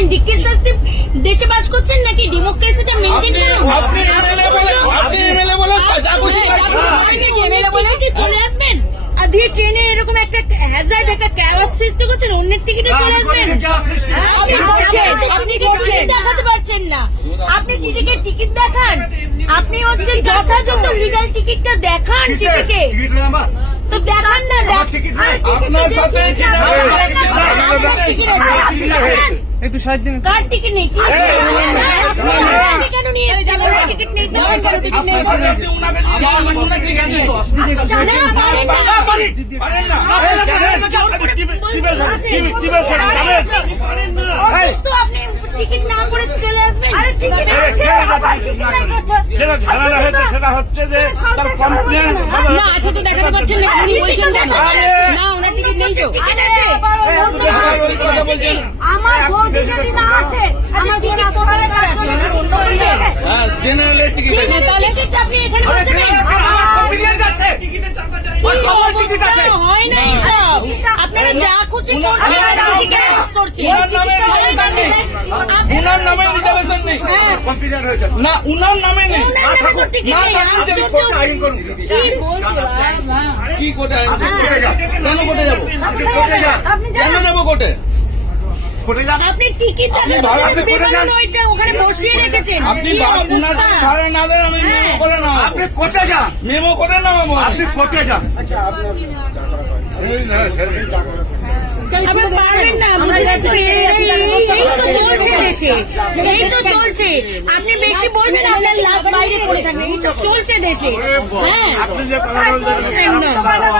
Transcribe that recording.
করছেন? ডিক্টেটরশিপ দেশে বাস করছেন নাকি ডেমোক্রেসিটা মেনটেন করুন? আপনি এমএলএ বলে আপনি এমএলএ বলে যা খুশি তাই করুন। চলে আসবেন? আর দিয়ে ট্রেনে এরকম একটা হ্যাজার্ড একটা ক্যাওয়াস সৃষ্টি করছেন অন্যের টিকিটে চলে আসবেন? হ্যাঁ, আপনি করছেন দেখাতে পারছেন না। আপনি টিটিকে টিকিট দেখান। আপনি হচ্ছে যথাযথ লিগাল টিকিটটা দেখান টিটিকে তো দেখান না দেখ আপনার সাথে আপনার আছে। একটু সাহায্য দিন কার টিকিট নেই কি কেন নিয়ে টিকিট নেই তো টিকিট নেই আপনি টিকিট না করে চলে আসবেন আরে টিকিট আছে সেটা হচ্ছে যে তার কমপ্লেন না আছে তো দেখাতে পারছেন না উনি বলছেন না ওনার টিকিট নেই তো টিকিট আছে ওই আমার বৌদি যদি না আসে আমার বোন এতবারে কাজ করে। হ্যাঁ জেনারেলের টিকিট তাহলে টিকিট আপনি এখানে বসবেন কি অবস্থা হয় না আপনারা যা খুশি করছেন টিকিট করছেন উনার নামে রিজার্ভেশন নেই হ্যাঁ কম্পিউটার হয়েছে না উনার নামে নেই। ওনার নামে না থাকলে যে আশ্চর্য। আইন করুন কি বলছো বাবা? কি কোর্টে আইন করব? কেন কোর্টে যাব? আপনি কেন যাব কোর্টে? কোর্টে আপনি টিকিট ওখানে বসিয়ে রেখেছেন। আপনি? ভাড়া না দেন আমি মেমো করে না আপনি কোর্টে যান। মেমো করে নামাবো আমি। আপনি কোর্টে যান। আপনি পারবেন না বুঝলেন তো এই এই তো চলছে। এই তো চলছে। আপনি বেশি বলবেন আপনার লাশ বাইরে পড়ে থাকবে। এই তো চলছে দেশে। হ্যাঁ। একদম।